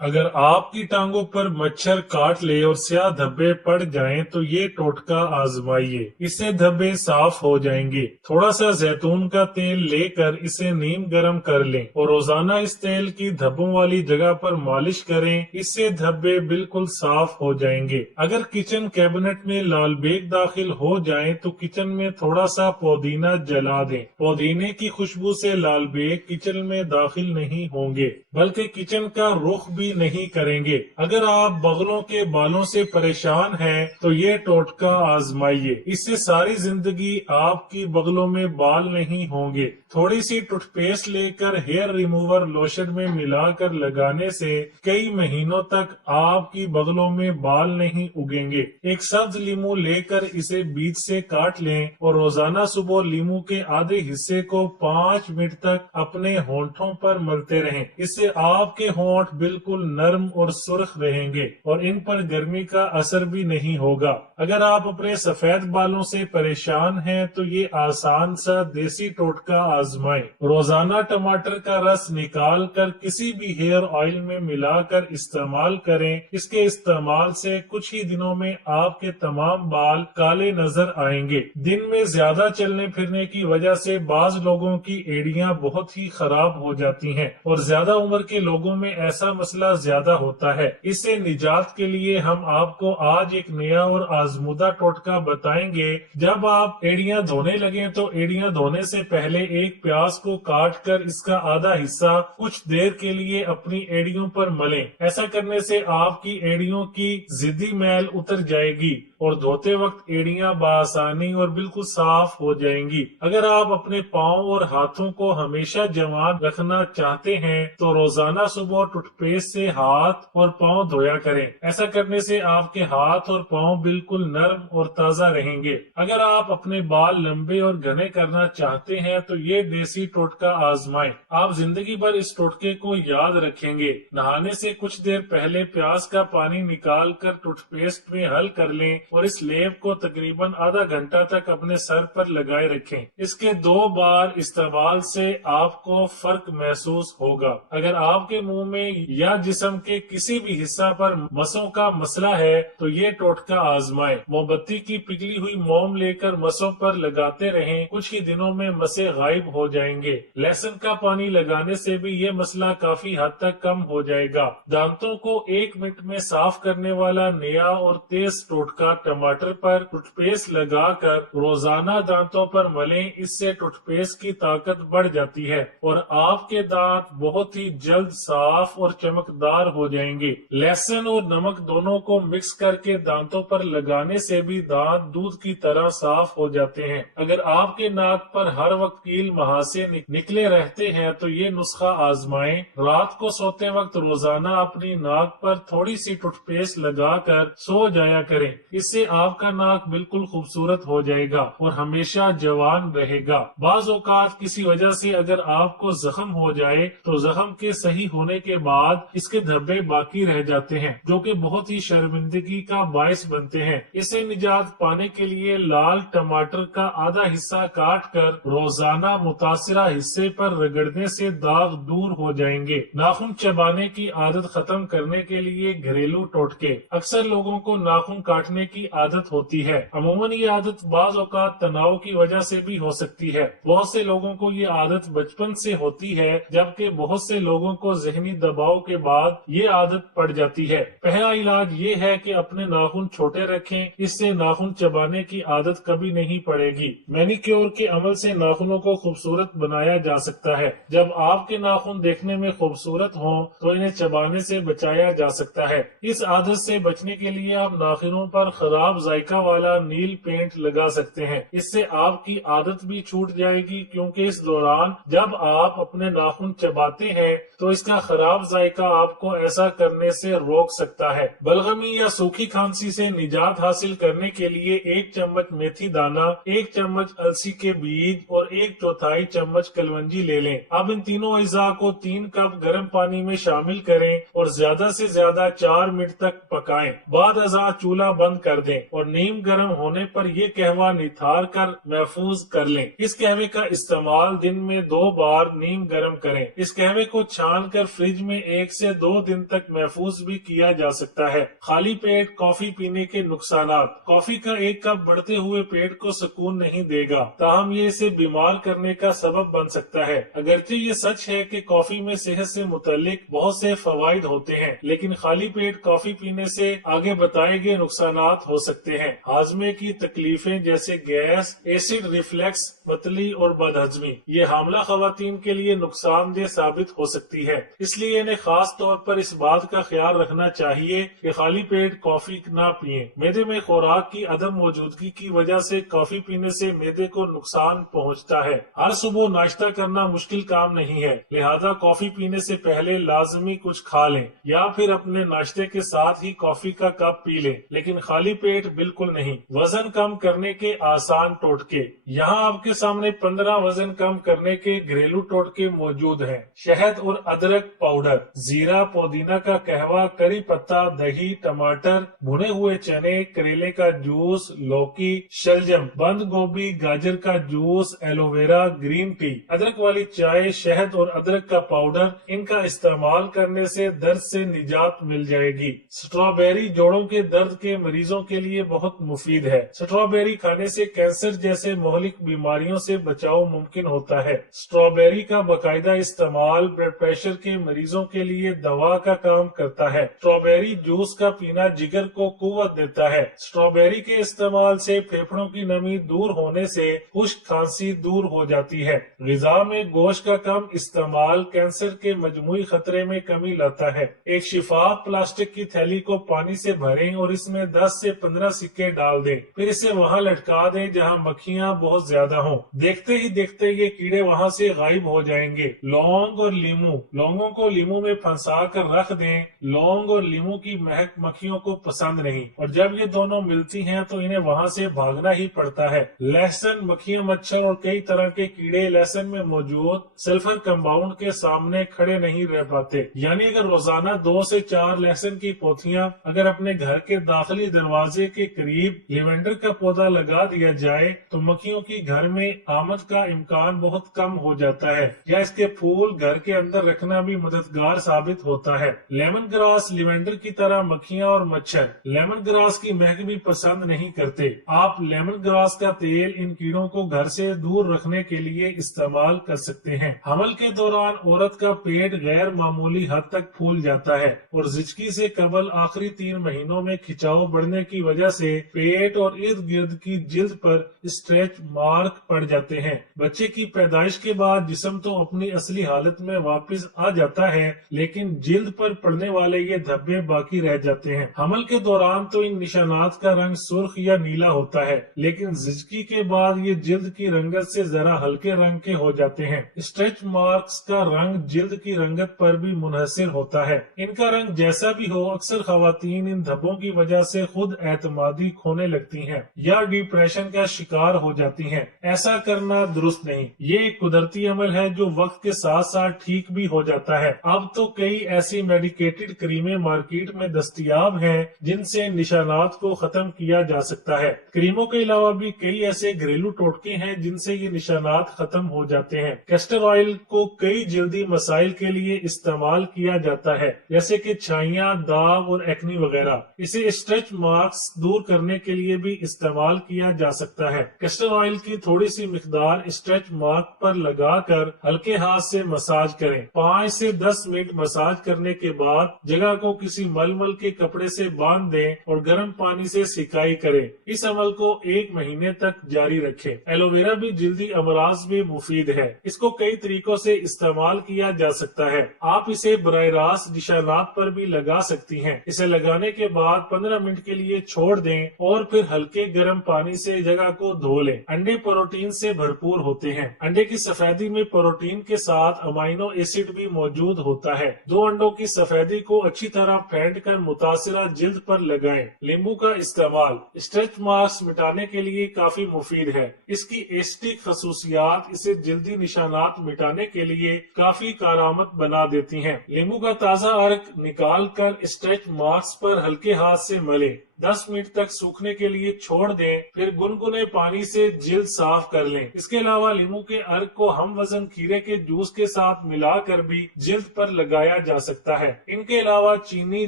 अगर आपकी टांगों पर मच्छर काट ले और स्याह धब्बे पड़ जाएं तो ये टोटका आजमाइए। इससे धब्बे साफ हो जाएंगे। थोड़ा सा जैतून का तेल लेकर इसे नीम गर्म कर लें और रोजाना इस तेल की धब्बों वाली जगह पर मालिश करें। इससे धब्बे बिल्कुल साफ हो जाएंगे। अगर किचन कैबिनेट में लाल बेग दाखिल हो जाए तो किचन में थोड़ा सा पुदीना जला दें। पुदीने की खुशबू से लाल बेग किचन में दाखिल नहीं होंगे बल्कि किचन का रुख भी नहीं करेंगे। अगर आप बगलों के बालों से परेशान हैं तो ये टोटका आजमाइए। इससे सारी जिंदगी आपकी बगलों में बाल नहीं होंगे। थोड़ी सी टूथपेस्ट लेकर हेयर रिमूवर लोशन में मिलाकर लगाने से कई महीनों तक आपकी बगलों में बाल नहीं उगेंगे। एक सब्ज लीमू लेकर इसे बीच से काट लें और रोजाना सुबह लीमू के आधे हिस्से को 5 मिनट तक अपने होंठों पर मलते रहें। इससे आपके होंठ बिल्कुल नरम और सुर्ख रहेंगे और इन पर गर्मी का असर भी नहीं होगा। अगर आप अपने सफेद बालों से परेशान हैं तो ये आसान सा देसी टोटका आजमाएं। रोजाना टमाटर का रस निकाल कर किसी भी हेयर ऑयल में मिलाकर इस्तेमाल करें। इसके इस्तेमाल से कुछ ही दिनों में आपके तमाम बाल काले नजर आएंगे। दिन में ज्यादा चलने फिरने की वजह से बाज लोगों की एड़ियां बहुत ही खराब हो जाती हैं और ज्यादा उम्र के लोगों में ऐसा मसला ज्यादा होता है। इससे निजात के लिए हम आपको आज एक नया और आजमुदा टोटका बताएंगे। जब आप एड़ियां धोने लगे तो एड़ियां धोने से पहले एक प्याज को काट कर इसका आधा हिस्सा कुछ देर के लिए अपनी एड़ियों पर मलें। ऐसा करने से आपकी एड़ियों की जिद्दी मैल उतर जाएगी और धोते वक्त एड़ियां बआसानी और बिल्कुल साफ हो जाएंगी। अगर आप अपने पाँव और हाथों को हमेशा जवान रखना चाहते हैं तो रोजाना सुबह टूथपेस्ट से हाथ और पाँव धोया करें। ऐसा करने से आपके हाथ और पाँव बिल्कुल नरम और ताजा रहेंगे। अगर आप अपने बाल लंबे और घने करना चाहते हैं तो ये देसी टोटका आजमाएं। आप जिंदगी भर इस टोटके को याद रखेंगे। नहाने से कुछ देर पहले प्याज का पानी निकाल कर टूथपेस्ट में हल कर लें और इस लेप को तकरीबन आधा घंटा तक अपने सर पर लगाए रखें। इसके 2 बार इस्तेमाल से आपको फर्क महसूस होगा। अगर आपके मुंह में या जिस्म के किसी भी हिस्सा पर मसों का मसला है तो ये टोटका आजमाएं। मोमबत्ती की पिघली हुई मोम लेकर मसों पर लगाते रहें। कुछ ही दिनों में मसे गायब हो जाएंगे। लहसुन का पानी लगाने से भी ये मसला काफी हद तक कम हो जाएगा। दांतों को 1 मिनट में साफ करने वाला नया और तेज टोटका टमाटर पर टूथपेस्ट लगाकर रोजाना दांतों पर मलें। इससे टूथपेस्ट की ताकत बढ़ जाती है और आपके दांत बहुत ही जल्द साफ और चमकदार हो जाएंगे। लहसुन और नमक दोनों को मिक्स करके दांतों पर लगाने से भी दांत दूध की तरह साफ हो जाते हैं। अगर आपके नाक पर हर वक्त कील महासे निकले रहते हैं तो ये नुस्खा आजमाएं। रात को सोते वक्त रोजाना अपनी नाक पर थोड़ी सी टूथपेस्ट लगाकर सो जाया करें। इससे आपका नाक बिल्कुल खूबसूरत हो जाएगा और हमेशा जवान रहेगा। बाज औकात किसी वजह से अगर आपको जख्म हो जाए तो जख्म के सही होने के बाद इसके धब्बे बाकी रह जाते हैं जो कि बहुत ही शर्मिंदगी का बायस बनते हैं। इससे निजात पाने के लिए लाल टमाटर का आधा हिस्सा काट कर रोजाना मुतासिरा हिस्से पर रगड़ने से दाग दूर हो जाएंगे। नाखून चबाने की आदत खत्म करने के लिए घरेलू टोटके। अक्सर लोगों को नाखून काटने की आदत होती है। अमूमन ये आदत बाज औकात तनाव की वजह से भी हो सकती है। बहुत से लोगों को ये आदत बचपन से होती है जबकि बहुत से लोगों को जहनी दबाव के बाद ये आदत पड़ जाती है। पहला इलाज ये है कि अपने नाखून छोटे रखें। इससे नाखून चबाने की आदत कभी नहीं पड़ेगी। मैनिक्योर के अमल से नाखूनों को खूबसूरत बनाया जा सकता है। जब आपके नाखून देखने में खूबसूरत हों तो इन्हें चबाने से बचाया जा सकता है। इस आदत से बचने के लिए आप नाखूनों पर खराब जायका वाला नील पेंट लगा सकते हैं। इससे आपकी आदत भी छूट जाएगी क्योंकि इस दौरान जब आप अपने नाखून चबाते हैं तो इसका खराब जायका आपको ऐसा करने से रोक सकता है। बलगमी या सूखी खांसी से निजात हासिल करने के लिए 1 चम्मच मेथी दाना, 1 चम्मच अलसी के बीज और 1/4 चम्मच कलवंजी ले लें। अब इन तीनों अज़ा को 3 कप गर्म पानी में शामिल करें और ज्यादा से ज्यादा 4 मिनट तक पकाएं। बाद अज़ा चूल्हा बंद कर कर दें और नीम गर्म होने पर ये कहवा निथार कर महफूज कर लें। इस कहवे का इस्तेमाल दिन में 2 बार नीम गर्म करें। इस कहवे को छान कर फ्रिज में 1 से 2 दिन तक महफूज भी किया जा सकता है। खाली पेट कॉफी पीने के नुकसानात। कॉफी का 1 कप बढ़ते हुए पेट को सुकून नहीं देगा, ताहम ये इसे बीमार करने का सबब बन सकता है। अगरचे ये सच है कि कॉफी में सेहत से मुतालिक बहुत से फवाइद होते हैं, लेकिन खाली पेट कॉफी पीने से आगे बताए गए नुकसानात हो सकते हैं। हाजमे की तकलीफें जैसे गैस, एसिड रिफ्लेक्स, मतली और बदहजमी ये हामला खवातीन के लिए नुकसानदेह साबित हो सकती है। इसलिए इन्हें खास तौर पर इस बात का ख्याल रखना चाहिए कि खाली पेट कॉफी ना पिएं। मैदे में खुराक की अदम मौजूदगी की वजह से कॉफी पीने से मैदे को नुकसान पहुंचता है। हर सुबह नाश्ता करना मुश्किल काम नहीं है, लिहाजा कॉफी पीने से पहले लाजमी कुछ खा लें या फिर अपने नाश्ते के साथ ही कॉफी का कप पी लें, लेकिन खाली पेट बिल्कुल नहीं। वजन कम करने के आसान टोटके। यहाँ आपके सामने 15 वजन कम करने के घरेलू टोटके मौजूद हैं। शहद और अदरक पाउडर, जीरा, पुदीना का कहवा, करी पत्ता, दही, टमाटर, भुने हुए चने, करेले का जूस, लौकी, शलजम, बंद गोभी, गाजर का जूस, एलोवेरा, ग्रीन टी, अदरक वाली चाय, शहद और अदरक का पाउडर, इनका इस्तेमाल करने से दर्द से निजात मिल जाएगी। स्ट्रॉबेरी जोड़ों के दर्द के मरीजों के लिए बहुत मुफीद है। स्ट्रॉबेरी खाने से कैंसर जैसे मोहलिक बीमारियों से बचाव मुमकिन होता है। स्ट्रॉबेरी का बाकायदा इस्तेमाल ब्लड प्रेशर के मरीजों के लिए दवा का काम करता है। स्ट्रॉबेरी जूस का पीना जिगर को कुव्वत देता है। स्ट्रॉबेरी के इस्तेमाल से फेफड़ों की नमी दूर होने से खुश्क खांसी दूर हो जाती है। ग़िज़ा में गोश्त का कम इस्तेमाल कैंसर के मजमूई खतरे में कमी लाता है। एक शिफाफ प्लास्टिक की थैली को पानी से भरें और इसमें 10 से 15 सिक्के डाल दें, फिर इसे वहां लटका दें जहां मक्खियां बहुत ज्यादा हों। देखते ही देखते ये कीड़े वहां से गायब हो जाएंगे। लौंग और लीमू, लौंगों को लीमू में फंसा कर रख दें। लौंग और लीमू की महक मक्खियों को पसंद नहीं और जब ये दोनों मिलती हैं तो इन्हें वहां से भागना ही पड़ता है। लहसुन, मक्खियां, मच्छर और कई तरह के कीड़े लहसुन में मौजूद सल्फर कंपाउंड के सामने खड़े नहीं रह पाते। यानी अगर रोजाना 2 से 4 लहसुन की पोथियां अगर अपने घर के दाखिली दरवाजे के करीब लेवेंडर का पौधा लगा दिया जाए तो मक्खियों की घर में आमद का इम्कान बहुत कम हो जाता है, या इसके फूल घर के अंदर रखना भी मददगार साबित होता है। लेमन ग्रास लेवेंडर की तरह मक्खियां और मच्छर लेमन ग्रास की महक भी पसंद नहीं करते। आप लेमन ग्रास का तेल इन कीड़ों को घर से दूर रखने के लिए इस्तेमाल कर सकते हैं। हमल के दौरान औरत का पेट गैर मामूली हद तक फूल जाता है और जिचकी से कबल आखिरी 3 महीनों में खिंचाव बढ़ने की वजह से पेट और इर्द गिर्द की जिल्द पर स्ट्रेच मार्क पड़ जाते हैं। बच्चे की पैदाइश के बाद जिस्म तो अपनी असली हालत में वापस आ जाता है, लेकिन जिल्द पर पड़ने वाले ये धब्बे बाकी रह जाते हैं। हमल के दौरान तो इन निशानात का रंग सुर्ख या नीला होता है, लेकिन जिचकी के बाद ये जिल्द की रंगत से जरा हल्के रंग के हो जाते हैं। स्ट्रेच मार्क्स का रंग जिल्द की रंगत पर भी मुनहसिर होता है। इनका रंग जैसा भी हो, अक्सर खवातीन इन धब्बों की वजह से खुद एतमादी खोने लगती हैं या डिप्रेशन का शिकार हो जाती हैं। ऐसा करना दुरुस्त नहीं। ये एक कुदरती अमल है जो वक्त के साथ साथ ठीक भी हो जाता है। अब तो कई ऐसी मेडिकेटेड क्रीमें मार्केट में दस्तयाब हैं जिनसे निशानात को खत्म किया जा सकता है। क्रीमों के अलावा भी कई ऐसे घरेलू टोटके हैं जिनसे ये निशानात खत्म हो जाते हैं। कैस्टर ऑयल को कई जल्दी मसाइल के लिए इस्तेमाल किया जाता है, जैसे कि छाइयाँ, दाग और एक्नी वगैरह। इसे स्ट्रेच मार्क्स दूर करने के लिए भी इस्तेमाल किया जा सकता है। कैस्टर ऑयल की थोड़ी सी मिकदार स्ट्रेच मार्क पर लगाकर हल्के हाथ से मसाज करें। 5 से 10 मिनट मसाज करने के बाद जगह को किसी मलमल के कपड़े से बांध दें और गर्म पानी से सिकाई करें। इस अमल को 1 महीने तक जारी रखें। एलोवेरा भी जल्दी अमराज में मुफीद है। इसको कई तरीकों से इस्तेमाल किया जा सकता है। आप इसे बराह रास्त निशानात पर भी लगा सकती हैं। इसे लगाने के बाद 15 मिनट के लिए छोड़ दें और फिर हल्के गर्म पानी से जगह को धो लें। अंडे प्रोटीन से भरपूर होते हैं। अंडे की सफेदी में प्रोटीन के साथ अमाइनो एसिड भी मौजूद होता है। 2 अंडों की सफेदी को अच्छी तरह फेंट कर मुतासिरा जिल्द पर लगाएं। नींबू का इस्तेमाल स्ट्रेच मार्क्स मिटाने के लिए काफी मुफीद है। इसकी एस्टिक खसूसियात इसे जल्दी निशानात मिटाने के लिए काफी कारआमद बना देती हैं। नींबू का ताजा अर्क निकाल कर स्ट्रेच मार्क्स पर हल्के हाथ से मलें। 10 मिनट तक सूखने के लिए छोड़ दें, फिर गुनगुने पानी से जिल्द साफ कर लें। इसके अलावा नींबू के अर्क को हम वजन खीरे के जूस के साथ मिलाकर भी जिल्द पर लगाया जा सकता है। इनके अलावा चीनी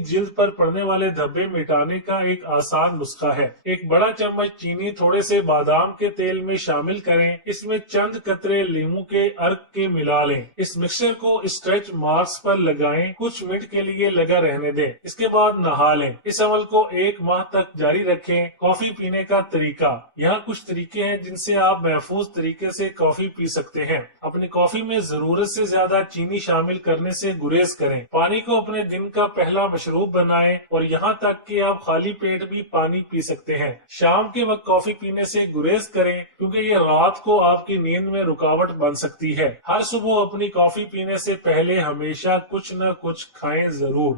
जिल्द पर पड़ने वाले धब्बे मिटाने का एक आसान नुस्खा है। एक बड़ा चम्मच चीनी थोड़े से बादाम के तेल में शामिल करें, इसमें चंद कतरे नींबू के अर्क के मिला लें। इस मिक्सचर को स्ट्रेच मार्क्स पर लगाएं, कुछ मिनट के लिए लगा रहने दें। इसके बाद नहा लें। इस अमल को 1 माह तक जारी रखें। कॉफी पीने का तरीका, यहाँ कुछ तरीके हैं जिनसे आप महफूज तरीके से कॉफी पी सकते हैं। अपनी कॉफी में जरूरत से ज्यादा चीनी शामिल करने से गुरेज करें। पानी को अपने दिन का पहला मशरूब बनाएं और यहाँ तक कि आप खाली पेट भी पानी पी सकते हैं। शाम के वक्त कॉफी पीने से गुरेज करें, क्योंकि ये रात को आपकी नींद में रुकावट बन सकती है। हर सुबह अपनी कॉफी पीने से पहले हमेशा कुछ न कुछ खाएं जरूर।